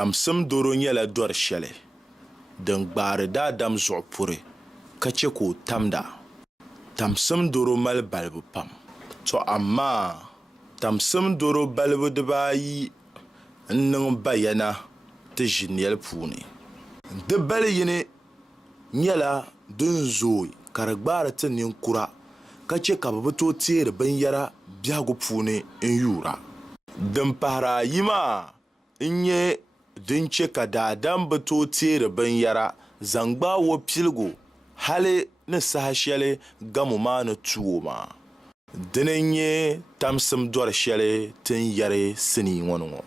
TAMSIM DORO nyɛla dɔri shɛli din gbaari daadam zuɣu puri ka chɛ ka o tamda. TAMSIM DORO mali balibu pam to amaa TAMSIM DORO balibu dibaayi n-niŋ bayana ti ʒi nɛli puuni. Di bali yini nyɛla din zooi ka di gbaari ti ninkura ka chɛ ka bɛ bi tooi teeri binyɛra biɛhigu puuni n-yuura. Din pahiri ayi maa n-nyɛ din chɛ ka daadam bi tooi teeri binyɛra zaŋ gbaai o piligu hali ni saha shɛli gamo maa ni tuo maa. Dini n-nyɛ TAMSIM dɔri shɛli tin yɛri sinii ŋɔ ni ŋɔ.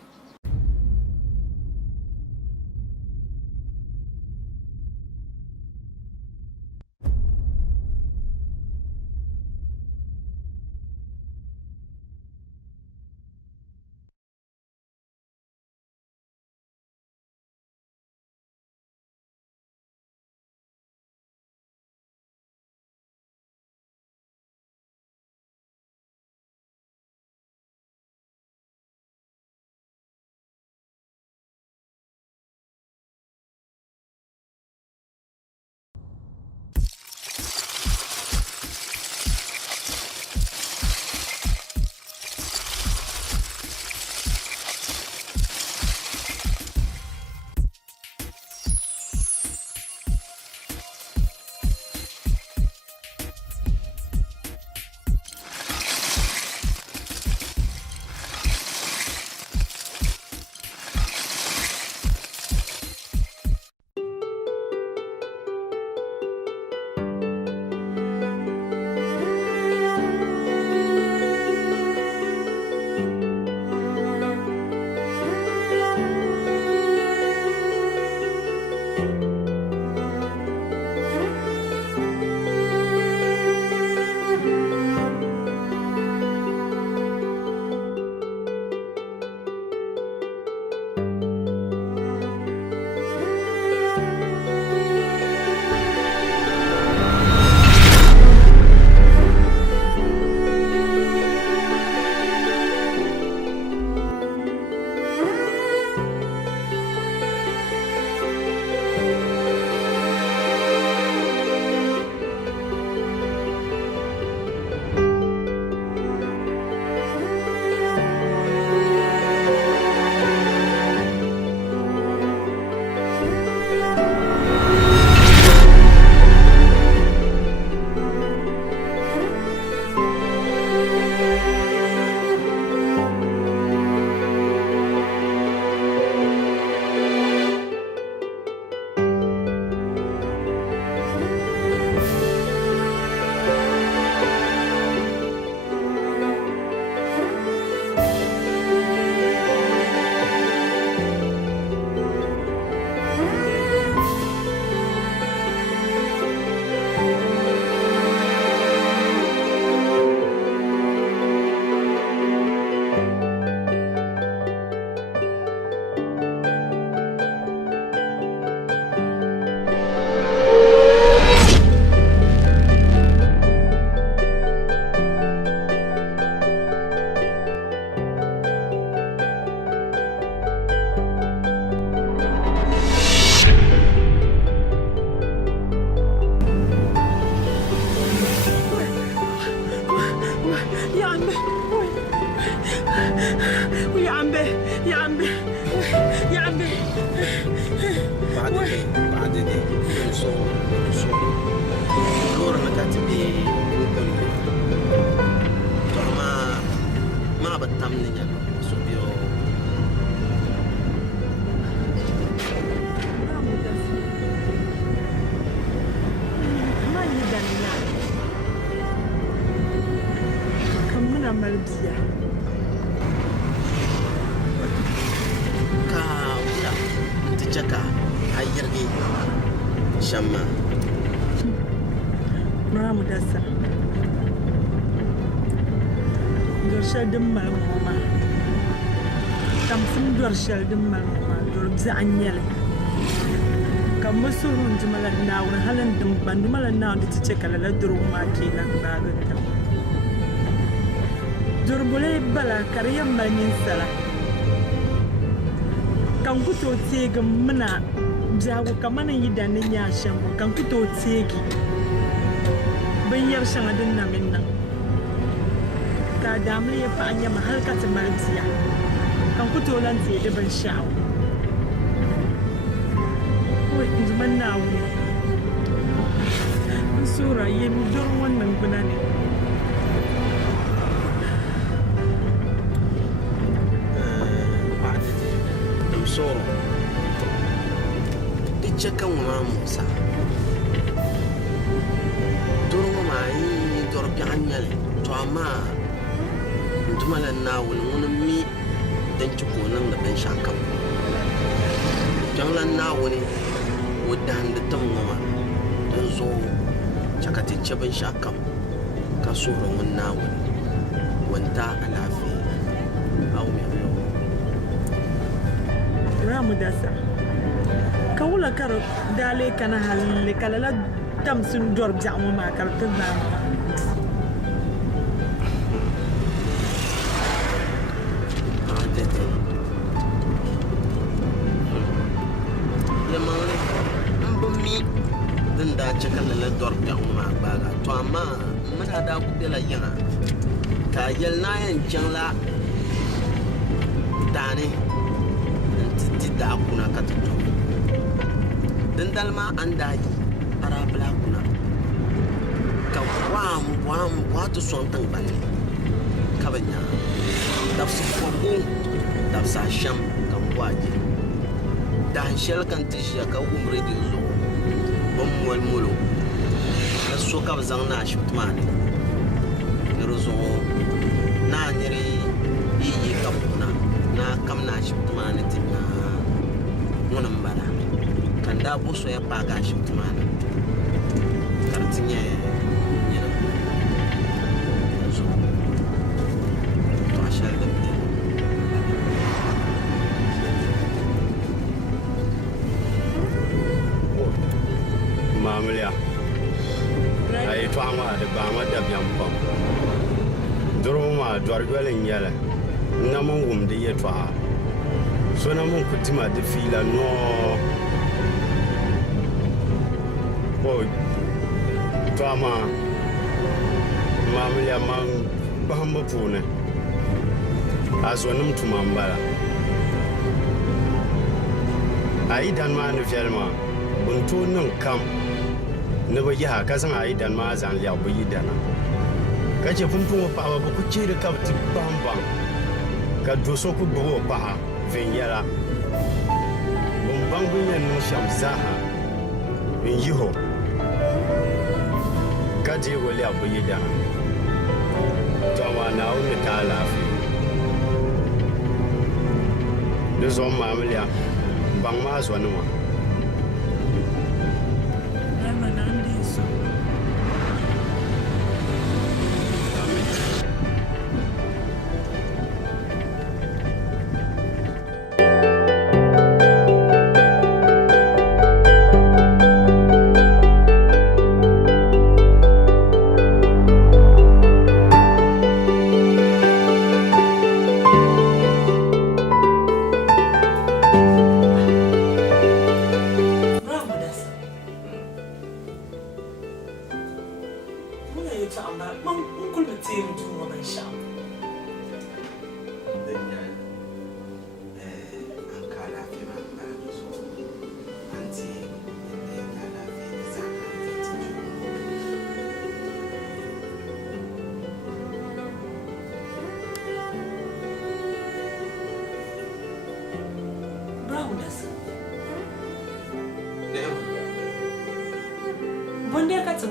Shall the man Zanyel. Come, Muslim, Jumala now, and Helen Bandumala now to check a little marquee and bag. Durbule Bala, Karia Manin Sala. kan ku to tege muna jago kamar yi da nan ya shan kan ku to tege ban yar shan adin na min nan ka damle ya fa anya mahal ka tamarziya kan ku to lan tege ban sha'awa ko in ji man na wuri sura yi mi don wannan guna ne soro dice kan wa musa doro ma yi doro bi anyale to amma ndumala na wani wani mi dan ci ko nan da ban shakam janlan na wani wadan da tamma dan zo cakati ce ban shakam ka soro wannan na wani wanda alafi au me ramu dasa kawula karo dale kana halle kala la TAMSIM dor jamu ma kar tana ya mawle mbumi dan da cakala la dor jamu ma baga to amma muna da ku bela yana ka yel na yan jangla dane da kuna katutu dan dalma an daji arabla kuna ka wam wato son tan banne kabanya dafsu fongo dafsa sham kan waje dan shel kan tishi ka umre di zo bom wal mulo da so ka zang na shi tmane rozo na nyiri yi ka kuna na kam na shi tmane tinna wannan bala kan da boso ya paga shi tumana kartinye yana so to ashar da mede mamliya ai to amma da ba ma da biyan pam duro ma dwargwalin yala na mun gumde ya to a so na mun kutima da fila no ko to ama mamliya man bahamba pune aso num tumambala ai dan ma no felma buntu nan kam ne ba yi haka san ai dan ma zan liya bu yi dana kace funfun pa ba ku ce da kapti bambam ka doso ku bo pa venyara bumbangu yan shamsaha in yiho kaje wali abu yi dana to ma na wani ta lafi da zo mamliya ban ma zo ni ma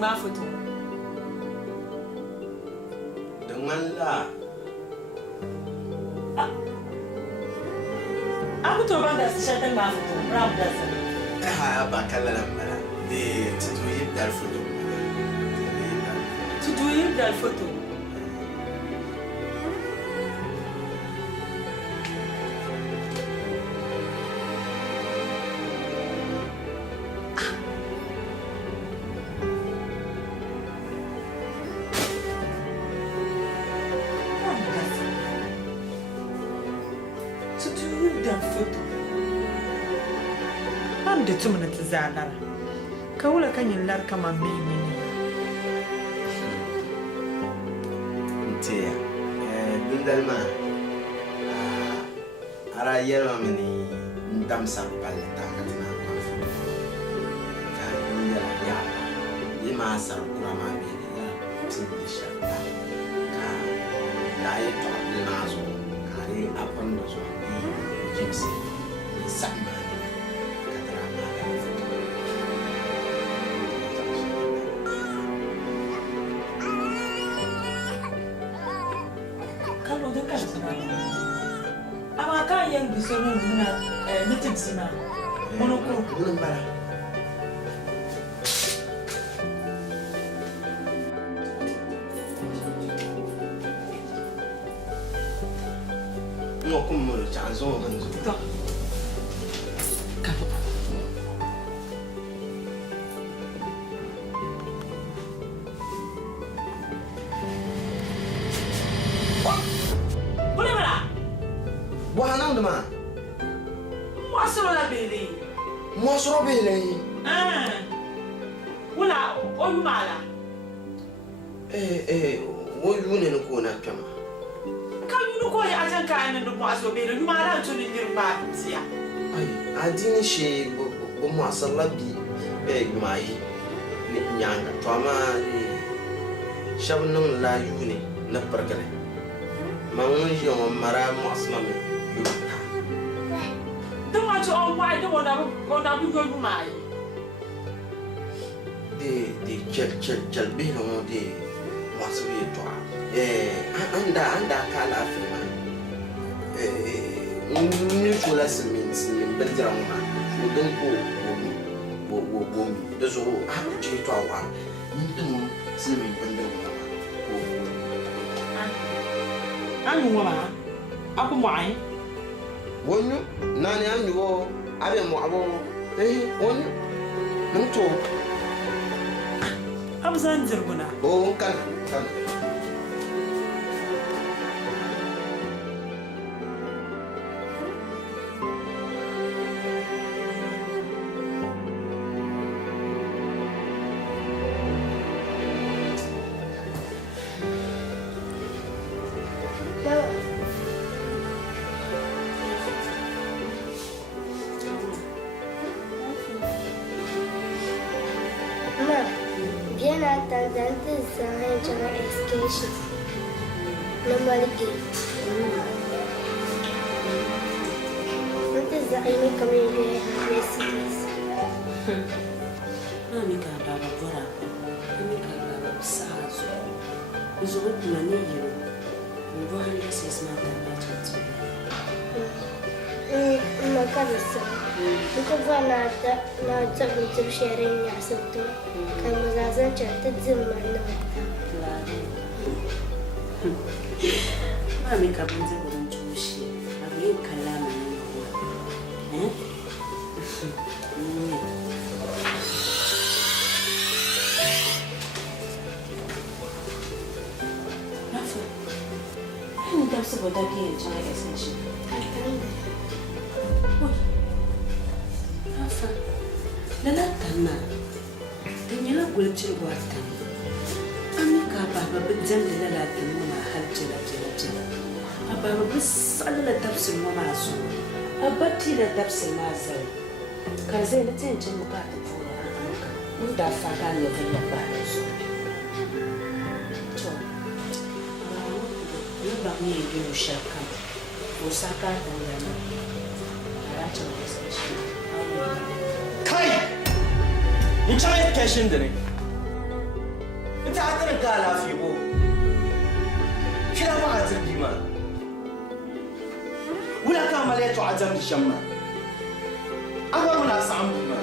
ba fito don Allah aku to ba da su shatan ba fito ram da su ba kallalan bala de tutuyi dar foto tutuyi dar foto mam da tumna ta zalara ka wula kan yin lar kama mimi ntiya dundal ma ara yelma mini ndam sam palle takatina kwa ka yela ya yima sar kurama be ya tindisha ka dai to nazo kare apan da so jimsi sama kadrama kalo da kan ama ka yan biso no dina meeting sima mono ko mun bara mo kuma mo chanzo manzo to kalo bule bala buhanang dama wasoro la bele mo soro bele wala o yumala wo yune no ko na kama kan yunu ko ya ajan kan nan do aso bele yumala to ni dirba tiya ai adini she bo mo asalabi mai ni nyanga to ama shabnun la yune na parkale ma won yo mara mo asma me yuta don ma to on why do wona bu go yumai de chel be no de mo aswi to anda kala fema ni chola simin bendira ma so don ko bo de zo ha je to awa ni dum simin bendira ma ko anu wala aku mai wonu nani anyu wo abe mo abo wonu mun to abzan zirguna kan Viens attendante zare jama excursion. Namalgi. Nanti zaini kami dia recipes. Mami ka baba bora. Mami ka baba sazo. Uzo mani yo. Ngo hande ses mata na tatu. Makarasa. Duka na tabin sharing ya sabto. Kan mazazan ta zimma na wata. Mami ka bunze gurin tushi. Abin kalama ne kuwa. Rafa. Hani da saboda ke JUMAI extension. Rafa. Lala tanna. Tanyala gulcin gwata. Amika baba bidzam da lala tanna hajjira jira. Baba bis salala tafsir mama su. Abati da tafsir mazal. Kan zai na tsayin muka ta tura a hanka. Mun da fada ne da yabba da su. To. Ni ba mu yi biyu shakka. Ko saka da yana. Rata da sai. kai in cha yi kashin da ne ita hadarin ka lafi bo kira ma a zirgi ma wula ka male to a zam shamma aba muna samu ma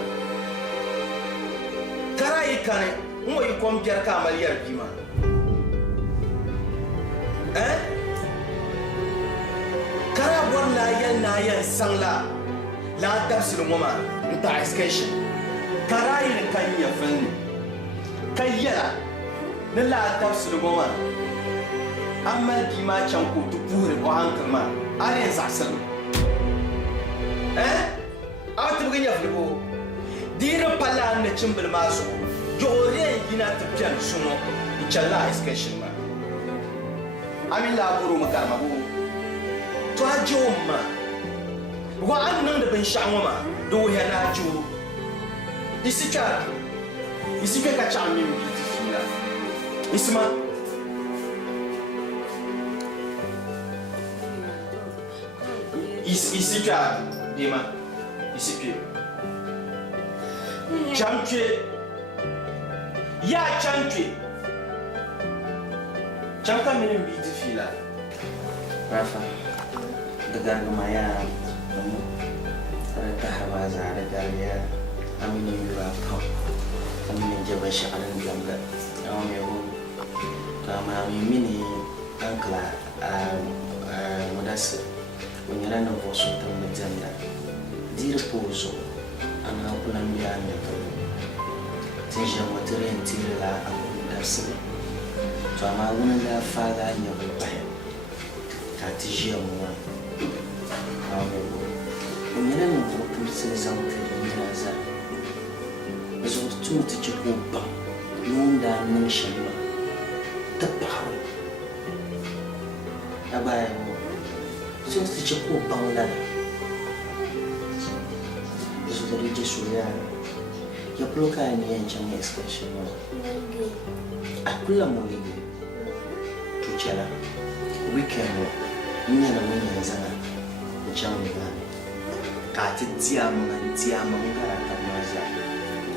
kara yi kare mo yi kompiyar ka maliyar bima kara bor na yan sangla la tafsir mama nta excursion karayi kan ya fanni kayyala na la tafsir mama amma di ma can ko tubure ko hankal ma are zaksal a tu ganya flibo Dira pala na chimbal mazo. Jore yina tapian suno. Ichala excursion ma. Ami laburu magama bu. To ajo ma. Wa an nan da ban sha'awa ma. Do ya na jo. Isika ka chami mi fila. Isma. Isika dema. Isipie. Champion. Ya champion. Chamka mini biti fila. Rafa, daga maya ada hawaza ada galia amini yurapa amini jaba sha'alan gamga awon yawo kama mini ankla mudas unyana na voso ta mujanda dir pozo ana kula mbiya ne to tisha motere ntire la amudas to ama wona la faga nya bae ta tijia mo unyana na voto sesa mutira zo tu ti chupa nunda nishima tapaho abaya zo ti chupa ngala zo dari jesuya ya ploka ni enchanga excursion akula moligi tuchala weekend nyana mwenye zana changa kati tiama ngara kamaza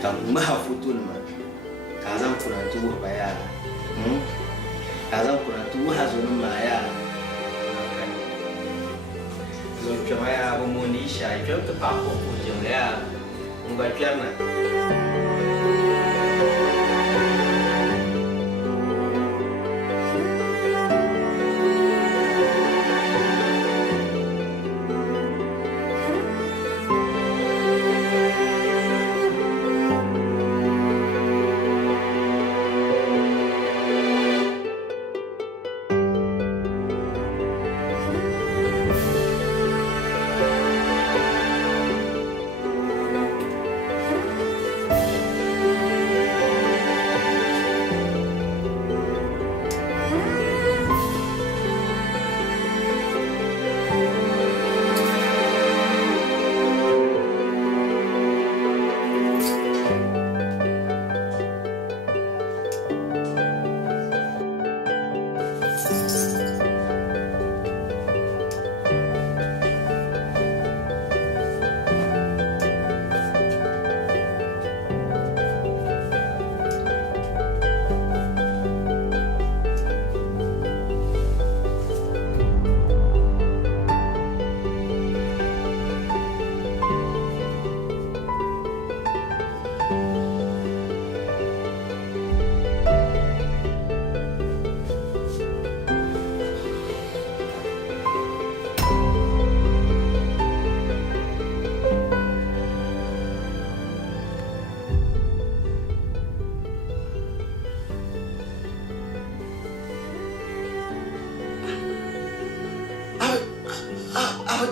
tamma futun ma kazan kuratu baya kazan kuratu hazun ma ya zo kama ya ba moni sha jo ta pa ko jo ya ngba pierna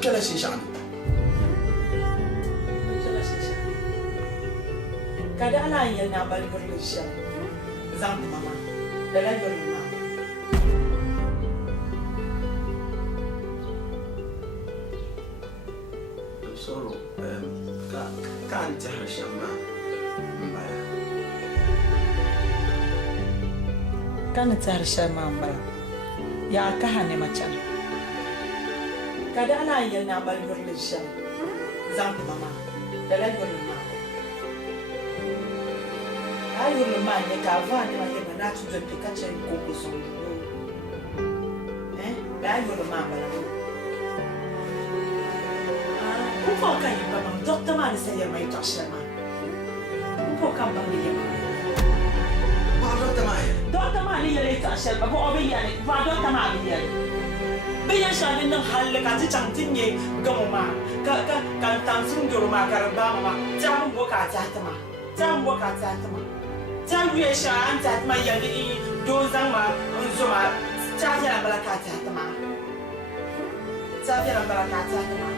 kala shishan kada ana yin na balgar lishan zan mama da lagar mama solo kan ta harshen ma baya kan ta harshen ma baya ya ka hane macan kada ana yin na balgar lishan zan mama da lagar mama ayo le manye ka vani ma yema na tu de pikache koko son la yo le mama la pourquoi quand il va docteur ma se yema ito shema pourquoi quand ba yema docteur ma ni yele ito shema bo obe yani ba docteur ma bi yani be yan sha ni nan halle ka ti chang tinye gamo ma ka TAMSIM DORO ma ka ba ma ja mun bo ka ta ma ja mun bo ka ta ma Jangu ya sha an ta ma yali do zang ma unzuma ta ya baraka ta ma ta ya baraka ta ma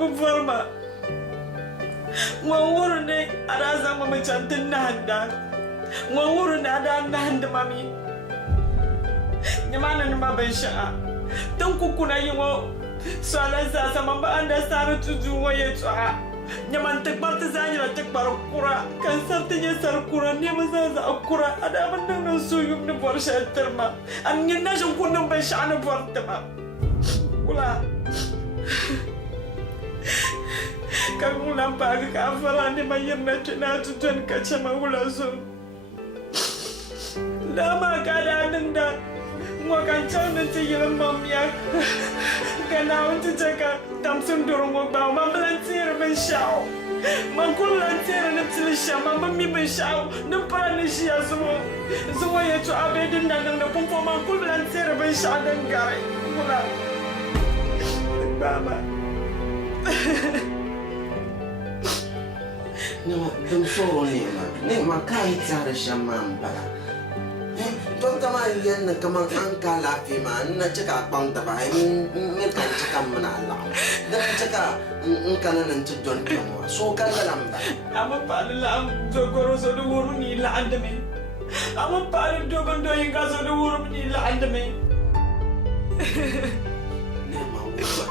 Abu Farma. Ngawurne araza mama chantin nahanda. Ngawurne ada nahanda mami. Nyamana ni mabensha. Tanku kuna yimo sala sa sama ba anda saru tuju waye tsa. Nyaman tekbar tazanya tekbar kura kan sartinya sar kura ni mazaza akura ada mandang suyum ni borsha terma. Angin na jung kunam bensha na bortama. Ula. Kamu nampak keafaran di mayarna cina tujuan kaca maulasun. Lama keadaan nenda, muakan cana cium mamiak. Karena untuk jaga tamsun dorong bawa mamlansir mensyau. Mangkul lansir nepsilisha mamami mensyau. Nempa nesia semua yang tu abedin dan nepumpo mangkul lansir mensyau dan garai. Mula, baba. No, dum soro nema kai tsara shaman bala. Don tama yen na kamang angka lafi man na chaka bang ta bai min kan chaka mana la. Dan chaka kana nan chjon kemo. So kan lamba. Ama pala jogoro so do wuru ni la andame. Ama pala dogon do yinga so do wuru ni la andame. Nema wuba.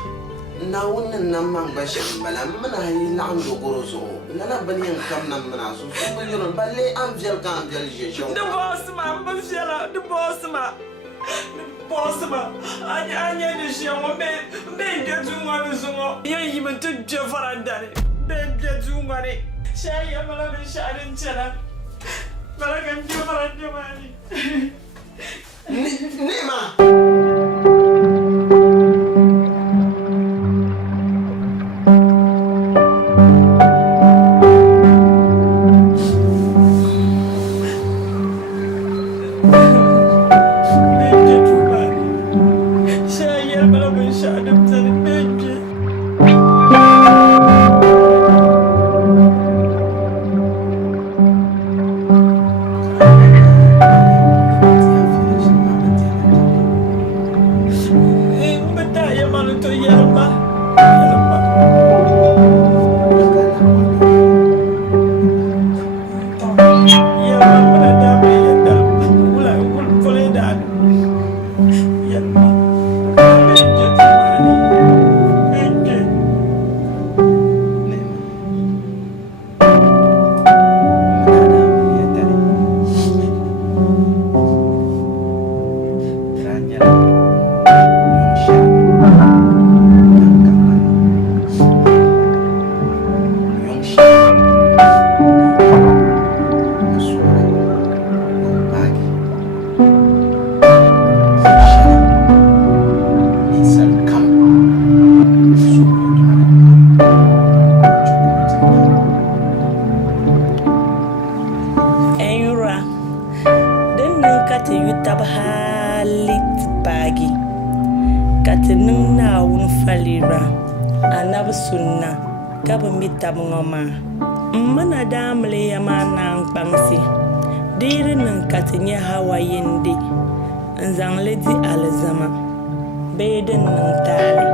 Na wannan nan man bashin bala muna yi la'an dogoro so nana bani yan kam nan muna so so ba yoron balle an fiel je shon The boss ma mbafela the boss ma anya de shon be de tunwa be so yan yi mun tuje farandare be de tunwa ne shayi amala be sharin chala bala kan je farande mani Nema Tabngoma mana damle yamana pangsi dire nan katinya hawayende nzangle di alzama beden nan tale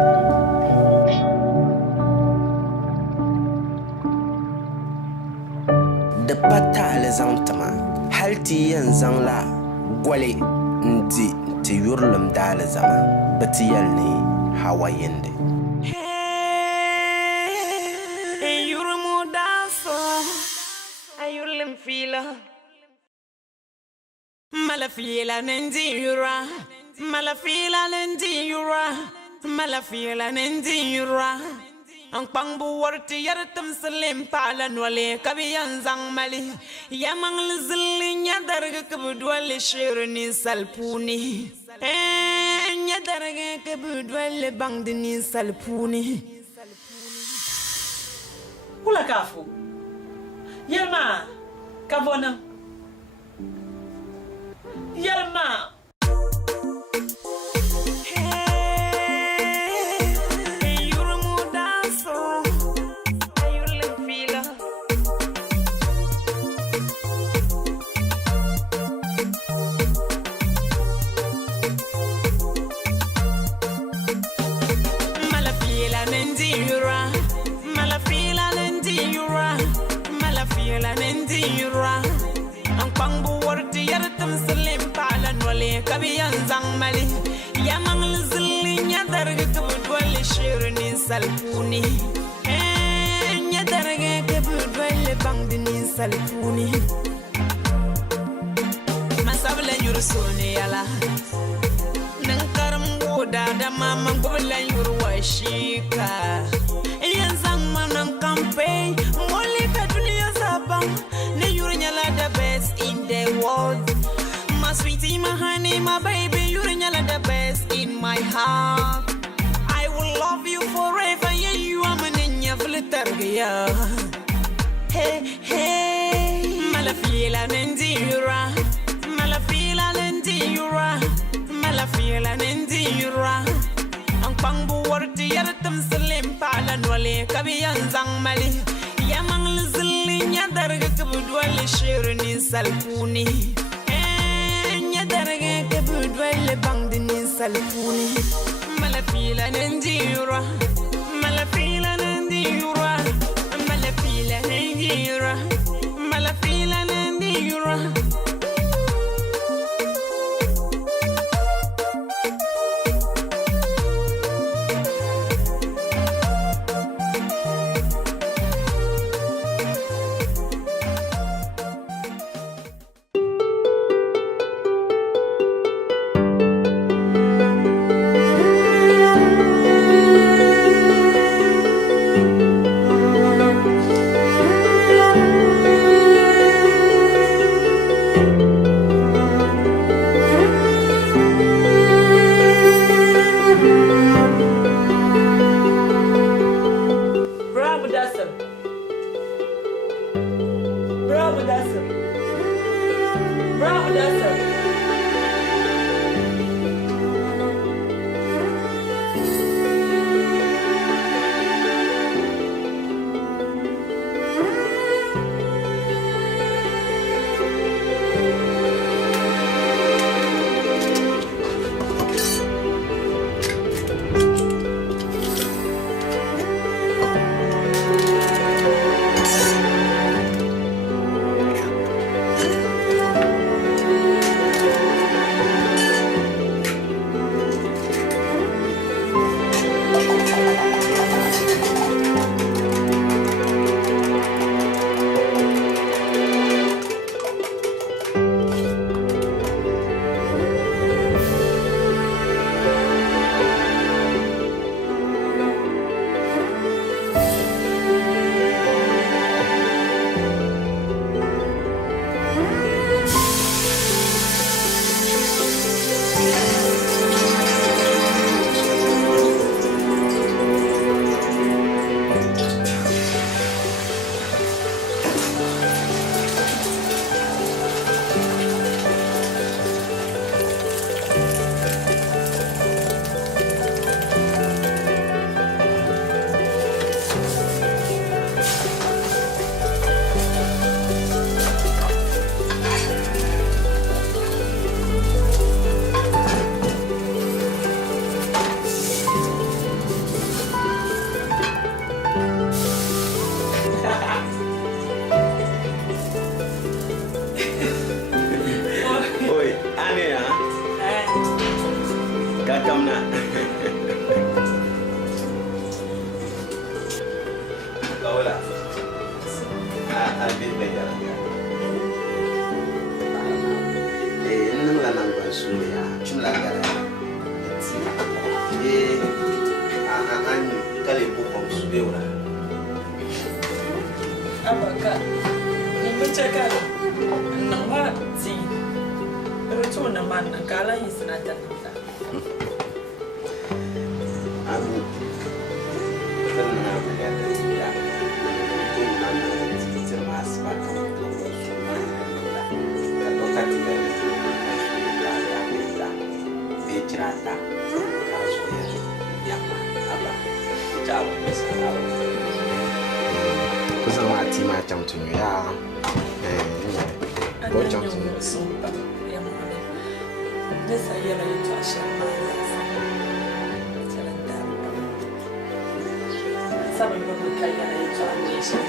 da pata alzantama halti yan zanla gwale ndi ti yurlum dal zama batiyal ne hawayende Malafila nendira, malafila nendira, malafila nendira. Ang pangbuwarti yartam salim palan wale kabiyan zang mali. Yamang lizinya darga kabudwale shirni salpuni. Nya darga kabudwale bangdini salpuni. Ula kafu. Yelma, kavona. Yelma. Malafila nendira. nole kabiyan zangmali yamang zilli nyadarga kabudwal shirni salpuni nyadarga kabudwal bangdini salpuni masabla yursuni yala nankaram goda da mama gobla yurwashika yanzang manang campaign mole kadunia zabang ne yurnyala the best in the world. My sweetie, my honey, my baby, you're the best in my heart. I will love you forever, yeah, you are my niña flitter, hey, hey, malafila nendira, malafila nendira, malafila nendira. Ang pangbuwarti yaratam salim pala nwale kabiyan zang mali. Yamang lizili nyadarga kabudwale shirni salpuni. Nyadarga kabudwale bangdini salpuni. Malafila nendira, malafila nendira, malafila nendira, malafila nendira. Abaka, nimecheka nangwa zi. Rutu na man kala hisinata nta. Aku tenang ya ya. Kumana cemas bakal semua. Kalau kata dia ya bicara kalau saya ya apa jauh besar. Sama hati macam tu ya. Bocor tu. Sumpah yang mana? Dia saya lagi tak siapa. Jalan dalam. Sama dengan kaya lagi tak Amnesia.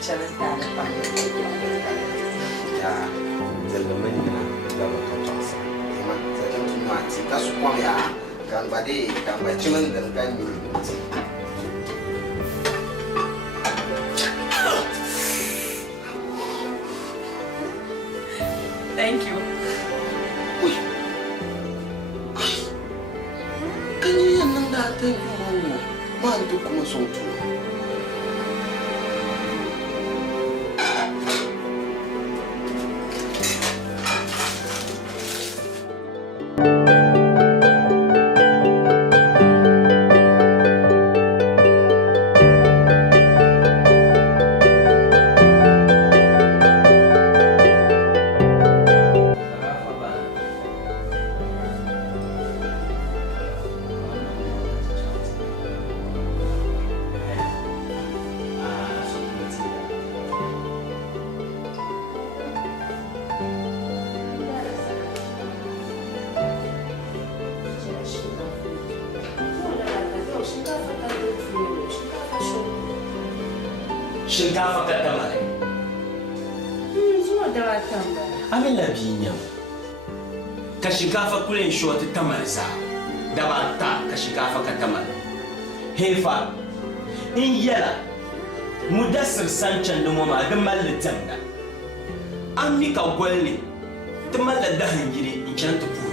Jalan dalam. Ya, kwam ya kan bade kan ba cimin dan kan mi Thank you. Uy. Kan yi nan da thank you ma duk kuma son tu Shinkafa ka tamale. Zuwa da watan ba. Amin labinya. Ka shinkafa kulen shoti tamale sa. Da ba ta ka shinkafa ka tamale. Hefa. In yala. Mudassir sancan dumo ma da mallitan da. An mi ka gwalne. Ta malla da hangire in can ta pu.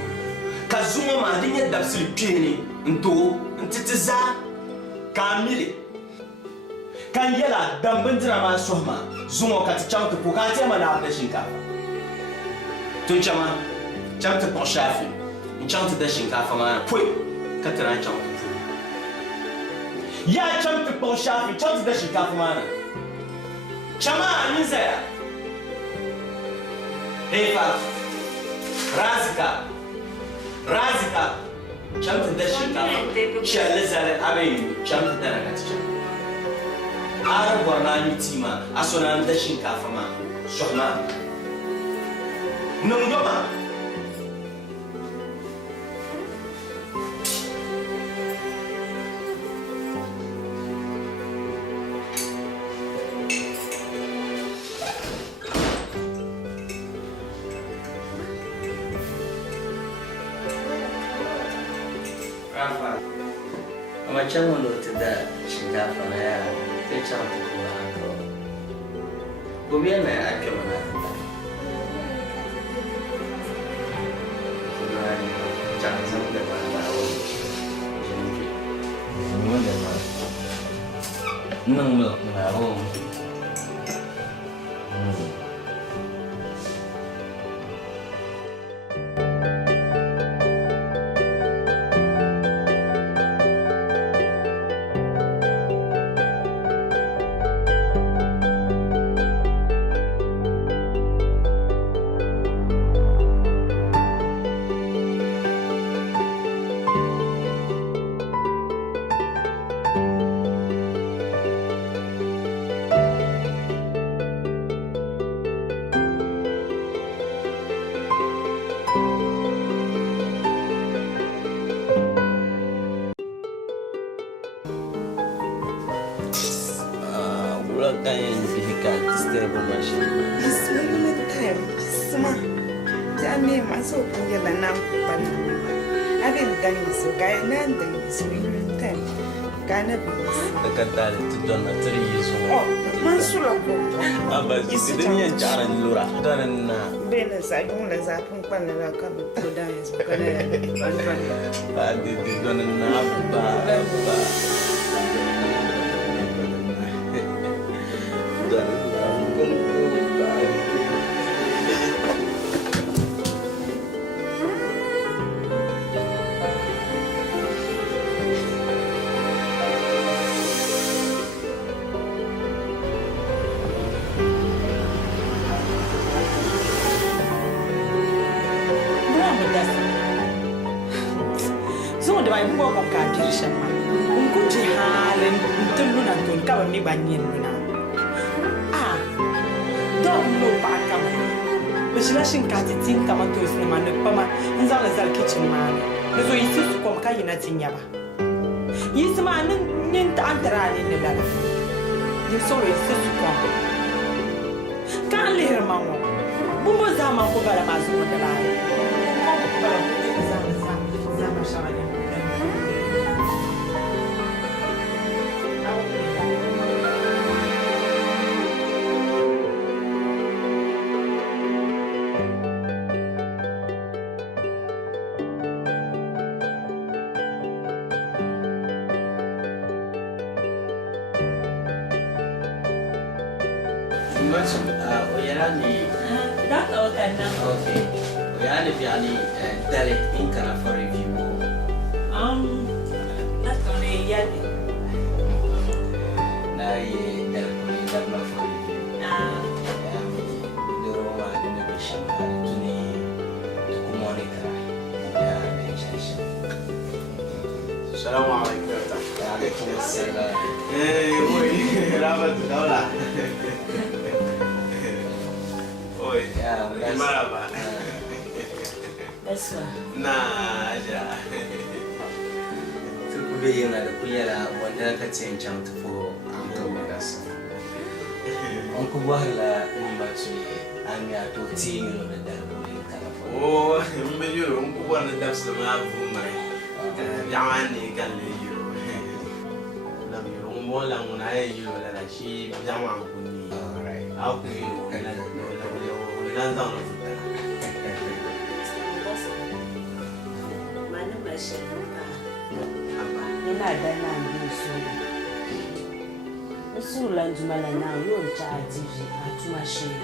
Ka zuma ma din yadda sul pene nto ntitiza kamile. Kan yala dambin drama sohma zumo ka ta chamta ko ka ta mana da shinkafa tun chama chamta ko shafi in chamta da shinkafa ma poi ka tara chamta ko ya chamta ko shafi chamta da shinkafa ma chama min zaya efa razika chamta da shinkafa shalle zare abai chamta da rakata Arab warnani tima asonan da shinkafa ma sohma nungoma Rafa macam menurut da shinkafa na ya Kecam tu kurang tu. Kemudian saya akan menata. Kemudian jangan sampai mana Kemudian nang melak menawang. Kaya dihika stable masih. Bismillah time. Semua. Jangan masuk punya lanang pan. Ada dan isu kaya nanti bismillah time. Karena bis. Dekat dari tu don materi isu. Oh, masuk aku. Abah itu dia cara lurah dan na. Bena saya mula saya pun pan nak kamu dah isu kena pan. Adi di don na abah. Semua dah ibu bawa kaji sama. Ungkut jihalen untuk luna tun kau ni banyin luna. Dom lupa kamu. Bersila singkati tin kamu tu isni mana pama nzal nzal kitchen mana. Lepas itu suka makan ina tinya ba. Isso mana ninta antara ni nela. Dia solo isso suka. Kan lihir mamu. Bumbu zaman ko bala mazu mo dalai. Ko bala zaman Okay. We are the Piani Delhi in Kana for review. That's only yet. Now, Delhi for review. The Roma in the Bishop to Monica. Salam alaikum. Hey, Rabat Daula. Oi, maraba. That's why. Nah, aja. Being at the Kuyala, one day I can change out for Uncle Madas. Uncle Wala, I'm here to see you on the Delhi. Oh, you Uncle one that's the map of my Yamani can leave you. More than when I you that she Yaman. All right, how can you land down of My number is Nina Dana and you so land to Malana now, you'll charge TV to my shade.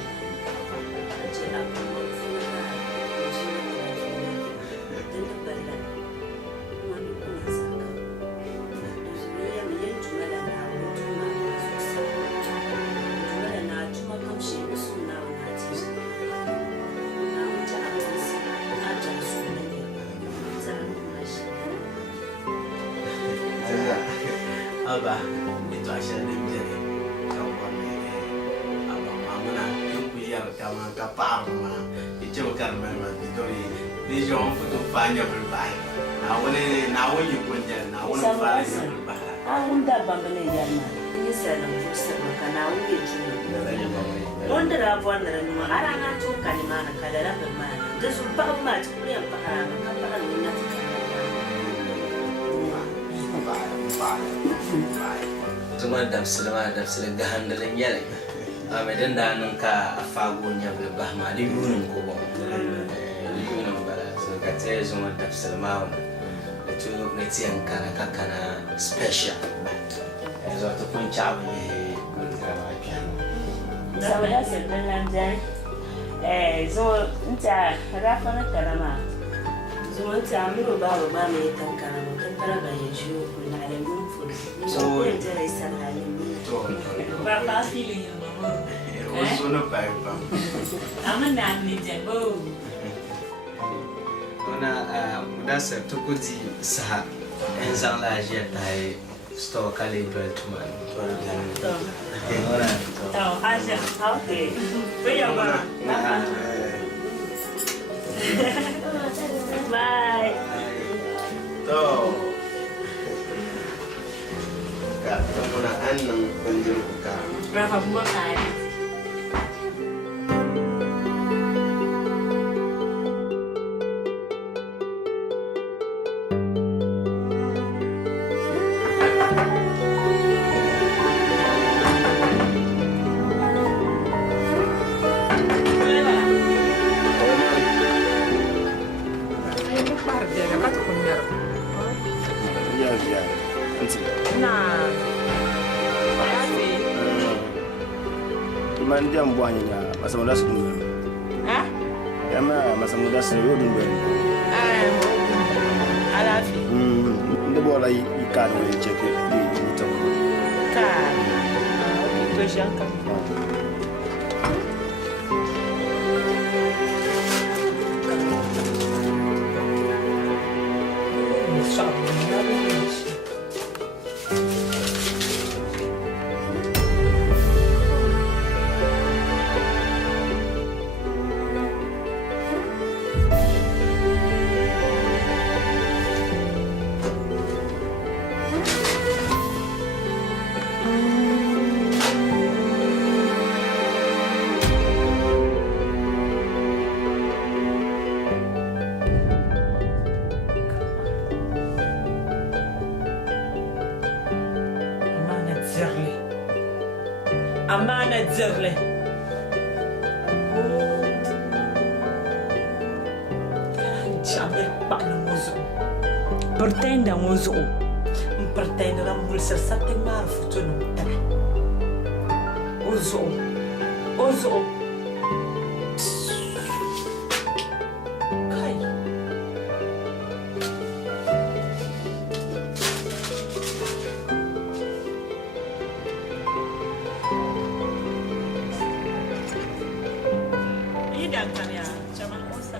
Aba, itu asal dia menjadi kawan abang mama tu punya kawan kapal mama itu bukan memang itu di jom itu banyak berbahaya. Nawan you punya nawan banyak berbahaya. Aku dah bambane jana. Ini saya nak berusaha makan aku itu. Wonder apa nama? Arana tu kan mana kalau bermana. Jadi sebab macam ni apa apa ni nak. Cuma dalam gahan dalam jalan. Medan dah nengka fagunya berbah madi gunung kubong. Gunung bala. So kata cuma dalam itu nanti yang kana special. So tu pun cabai gunung piano. Saya sedang jadi. So entah apa nak kerana. So entah ambil bawa mereka kerana kerana baju guna yang so enjoy sana ni. Bapa feeling you mama. Also no bag. Aman nak ni jebo. Ona muda sa tukuti sa enzang la je tai store kali bel tuman. Ora. Tahu aja. Okay. Pergi apa? Bye. Tuh. Penggunaan ng penjeruka. Berapa buah kain? Man jam buahnya masa muda sebelum. Ya masa muda sebelum dulu. Alafi. Dia boleh ikan boleh cek di itu. Kan. Itu siapa? dirle. Jamais pas le mozo. Pretenda mozo. Pretenda la mulser satte mar futunu. Ozo. Ozo. Kai. Ida kanya chama osa.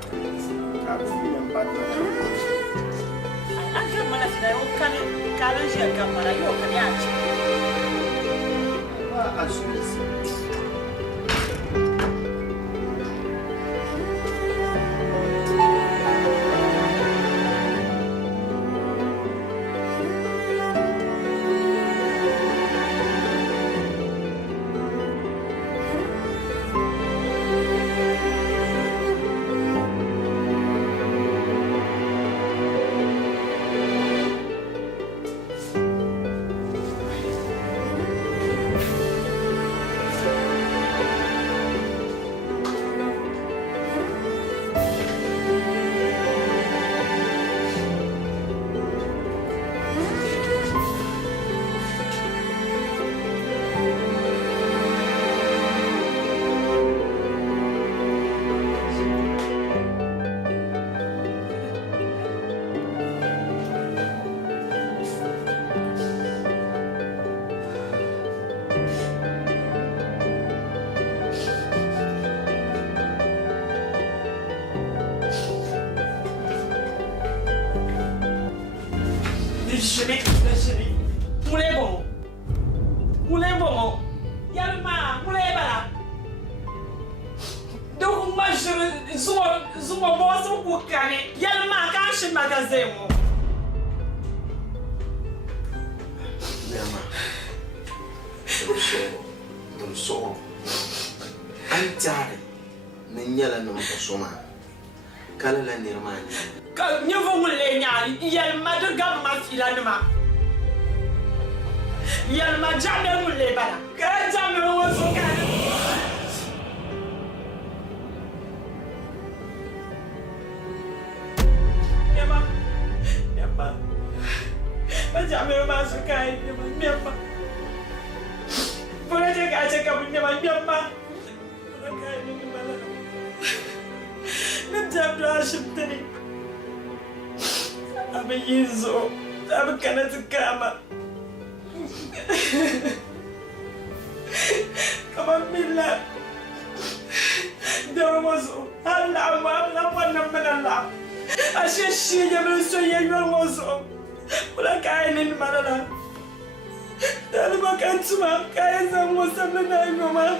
Anche mana fina yo kane kalaji akamara yo kane achi. Wa asubisi. Chérie. Moulin bon. Moulin bon. Yalma, moulin bala. Donc moi je zuma boss pour caner. Yalma quand je magasin mo. Mama. Dum so. Antare. Menyala no soma. Kala la nirmani. Ka nyevo moulin nyali. Yalma de gam ma filanma. Yalma jamais moulin bala. Ka jamais on so caner. Jamais masuk kain nyama. Boleh jaga aja kamu nyama. Kain ini malah. Ngejam Rashid tadi. Abi Yizo, abi kana tukama. Kamu bila. DORO mozo. Allah Allah. Asyik jangan soya jual mozo. Wala kainin malala. Dali makan cuma kain sama sama na ngoma.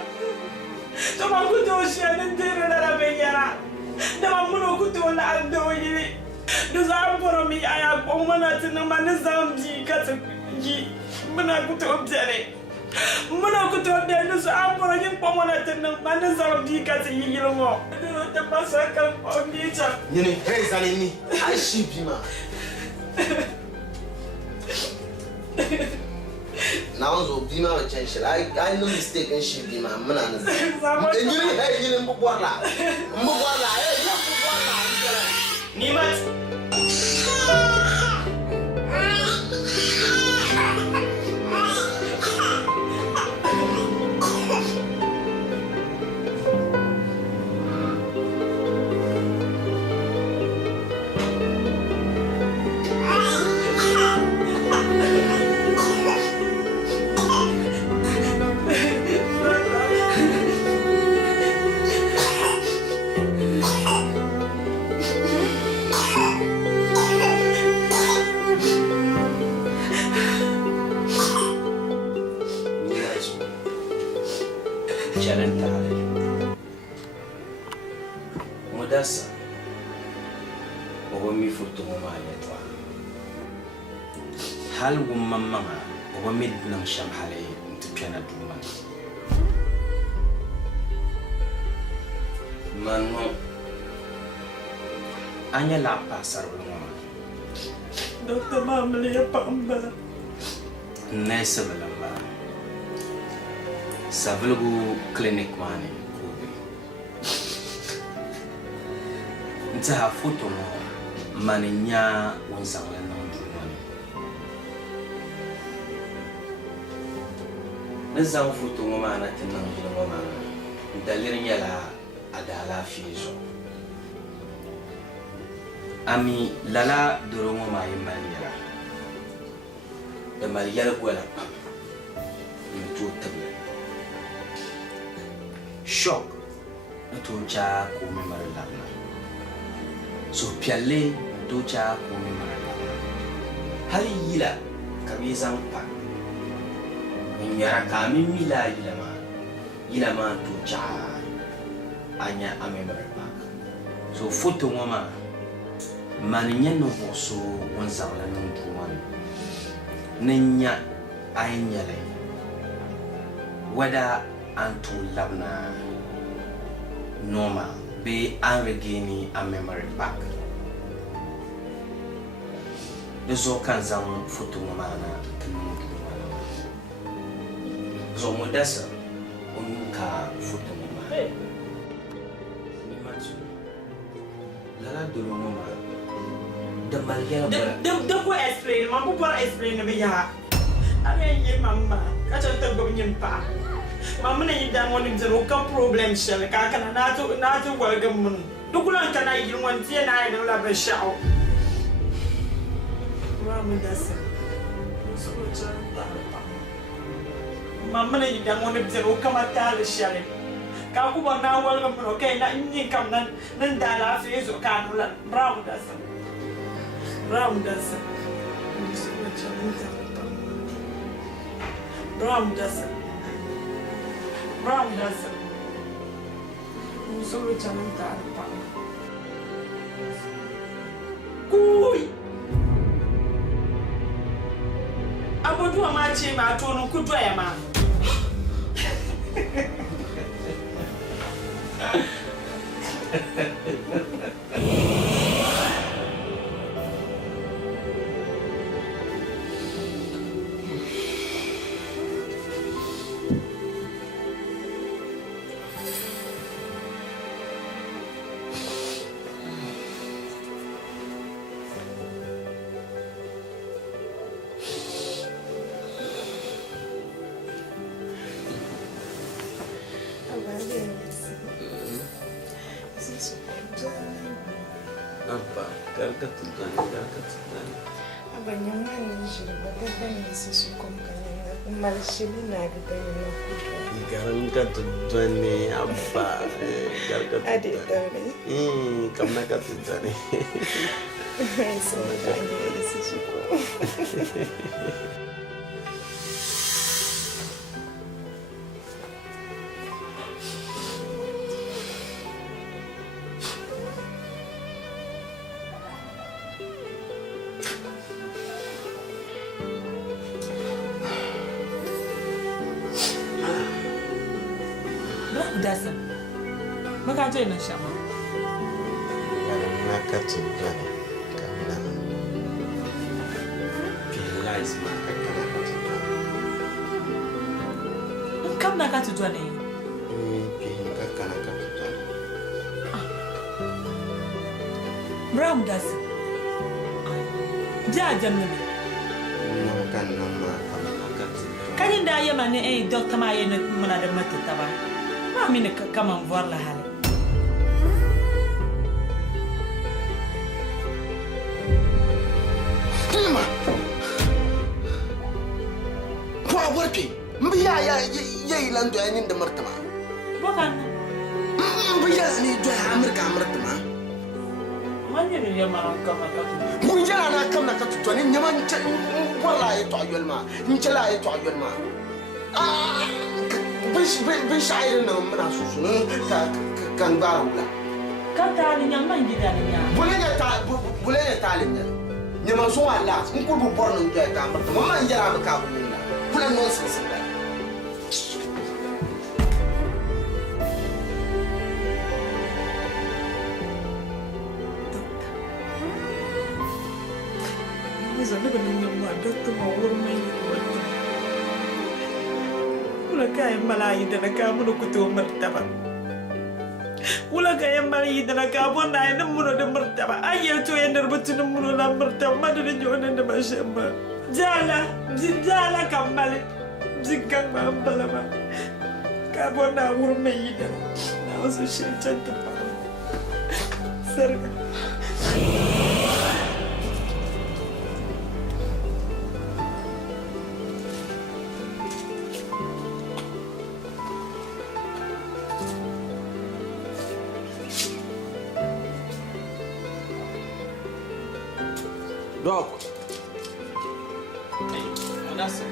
Tama kuto siya nindira na rabeyara. Dama muno kuto na ando yiri. Duza amporo mi aya pomana tina manizamji katji. Muna kuto objere. Muna kuto objere duza amporo yin pomana tina manizamji katji yilmo. Duza tapasaka pomdicha. Yini hey zalini. Aishibima. Now so bima wa change. I no mistake in she bima. Mana na. And you hey you mbwala. Mbwala hey you mbwala. Nimat. Modasa, obo mi futu mama letwa. Hal gumma mama, obo mid nang sham hale ntupiana duman. Mano, anya la pasar mama. Dokter mamli apa amba? Nesa belamba. Savlugu clinic mani kubi. Nta foto mo maninya wonsangwe nondu mani. Nzang foto mo mana tinang mo mana. Dalirinya la adala fizo. Ami lala DORO mo mai maniera. Da mariya gwala. Itu tabi. Shock to cha ko me marala. So piale to cha ko me marala. Hali yila kabizan pa. Nyara kami mila yila ma to cha anya ame marala. So foto mama maninya no boso wanzala no tuwan. Nenya ainyale. Whether Anto Labna normal be regaining a memory back. The Zokan Zang Futumana so Modessa Unuka Futumama Lala Duroma the Maria. Don't go explain, Mamma explain me. I mean, Mamma, I don't go in pa. Mamma, you don't want him to look up problems, shall I can not welcome. Dukulan can I even want to and I don't have a shout. Mamma doesn't. Mamma, you don't want him to look up at shall I? Kakuba now welcome, okay, not in come then Dala face or Canula, Brown doesn't. Brown doesn't. Brown doesn't. Brown doesn't. So returning to Kui. I would do a match in my tone, could wear man. Dasa. Makaje na siya mo. Nakatudani. Kamna. Realize makakatudani. Kam nakatudani. Nakatudani. Brown Dasa. Jaja mimi. Nakana makakatudani. Kanin da yema ne docteur ma yene mana da mata taba. Amine comment voir la halle. Tuma. Kwa warke. Mbiya ya ilando yanin da martaba. Bokan. Mbiya ni do Amerika martaba. Manye ne yama kama katu. Mun jara na kam na katu to ni nyama wallahi to ayolma. Ni chala to ayolma. Bin shairin nan muna susunin kan barula. Kan ta ni nyamma ngida ni nya. Bule ne talin ne. Ni man so wala in ku bu borno to ka amma mamma njara ba ka bu na. Bule non sun da. Ni zan da ban nyamma doctor ma wurin mai ni. Wala kaya malayi da na kamo na kuto martaba. Wala kaya malayi da na kamo na ay namuno da martaba. Ayaw to yan narbatu namuno na martaba. Madalan yun na naman siya ma. Jala kambali. Jikang maambalama. Kamo na urme ida. Na waso siya chanta pa. Sarga. Doc. Hey, Munasa.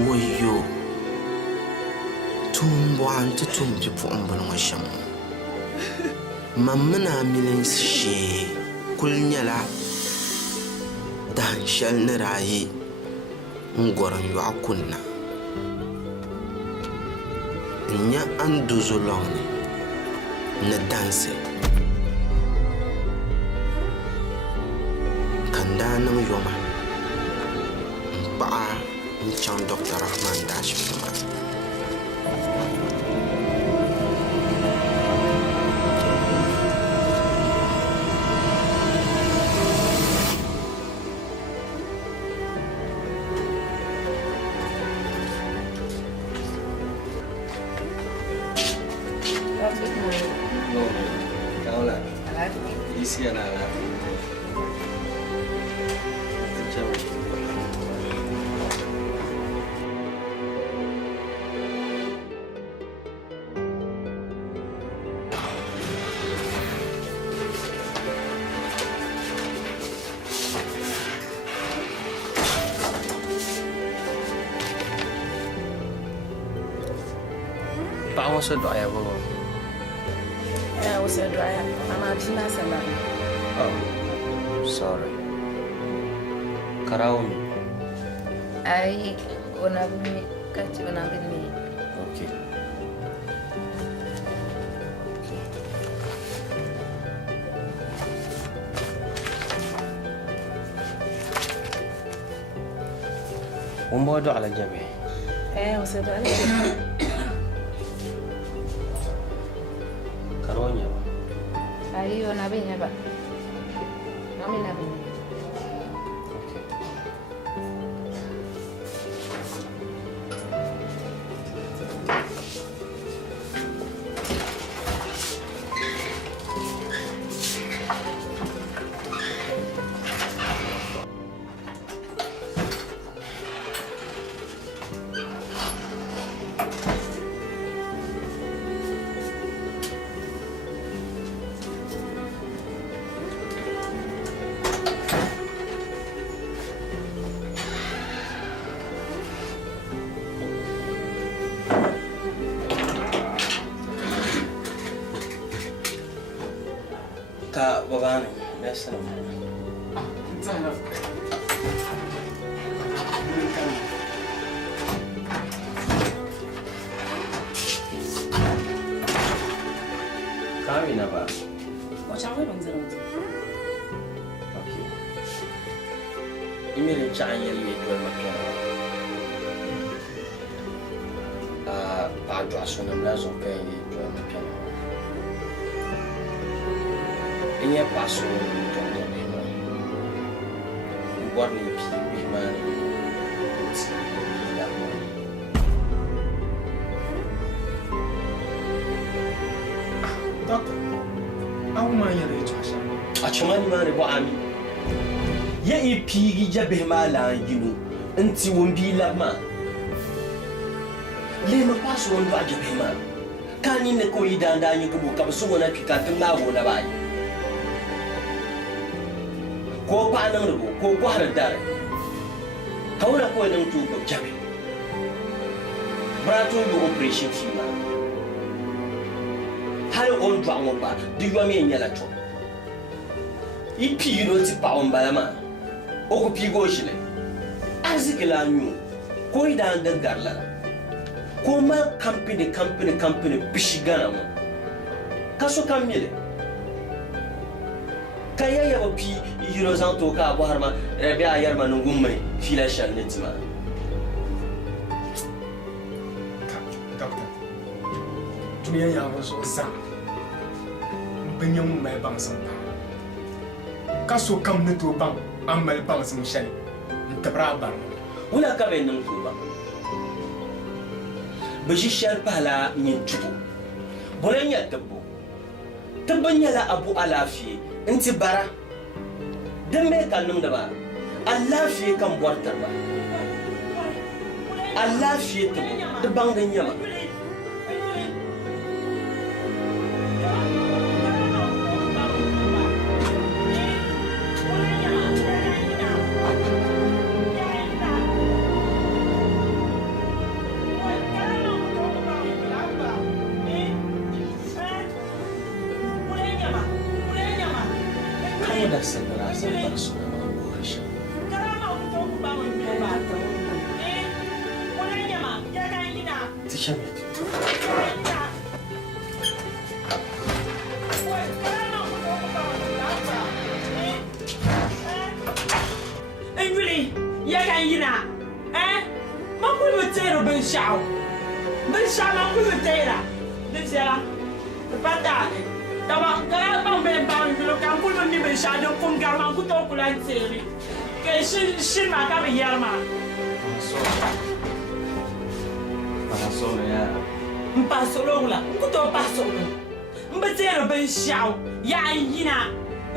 Wayo. Tumbuan to tumpi po ang balong asyam. Mamana milin siya kulnyala dan shal na rayi ngorang yu akunna. Nya anduzo longni na danse. Kanda nang yoma. Ba Chang Dr. Rahman Dash JUMAI. isi yana la What's a dry Yeah, what's a dry? I'm absent. Oh, sorry. Karaomi. I wanna be catch when I'm in me. Okay. ومبادو على الجميع. إيه وصلت على كروانيا. أيوة نبينا بقى. نبينا. Babani, listen. Kami na ba? Macam apa bang Zero? Okay. Ini rencana yang jual makan. Pak jual 16 oke ini jual makan. Ini pasu contoh memang buat ni memang tidak mau. Doctor, aku mana yang ada cuaca? Cuma ni mana buat ami? Ya pergi je bermalam gini, enti wumbi lama. Lema pasu wumbi aja bermalam. Kan ini kau idan dah yang kebuka semua nak kita kenal bona bayi. Ko pa nang rubo ko ko har dare kawra ko nang tu ko jabe brato do operation fima har on dwa mo ba di yo mi nyala to ipi no ti pa on balama o ko pi go shile azikila nyu ko ida ndan garla ko ma company bishigana mo kaso kamile kaya ya opi yiro zanto ka abu harma rabi ayar manungum mai filashan nitima Doctor, dunia yang so sang benyam mai bang sampa kaso kam ne to bang amal bang sam shali ntabra bang wala ka ben nang tuba baji shar pala min tubu bolen ya tabbo tabanya la abu alafi inti bara dambe kanum da ba alafi kan bortar ba alafi tubu da bangan yama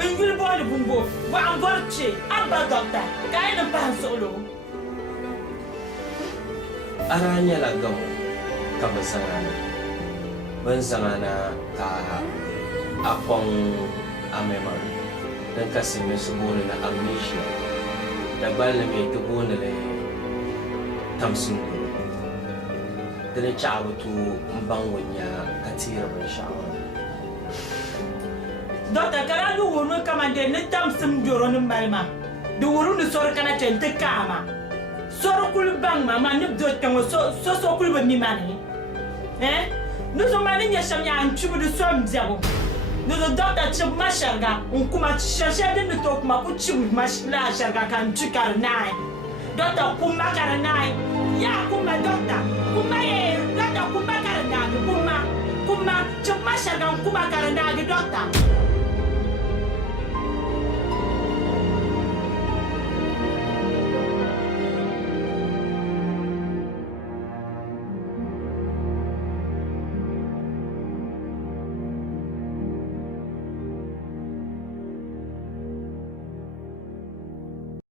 in yuli boli bumbo wa an borche abba doctor kai na pan solo aranya la gamo kama sangana ban sangana ka akong ameman dan kasi me subone na amnesia da balle me to bone le TAMSIM dan chawo to mbangwanya katira ban shawa doctor kala du wono kamande ne TAMSIM joro no malma du wono ni sor kana tente kama sor kul bang mama ni do tango so kul ni mani nous sommes allés chercher un tube de somme zéro. Nous sommes dans la tube macharga. On commence à chercher de notre ma tube macharga quand tu carnaï. Docteur kuma carnaï. Ya kuma docteur. Kuma docteur kuma carnaï. Kuma tube macharga kuma carnaï docteur.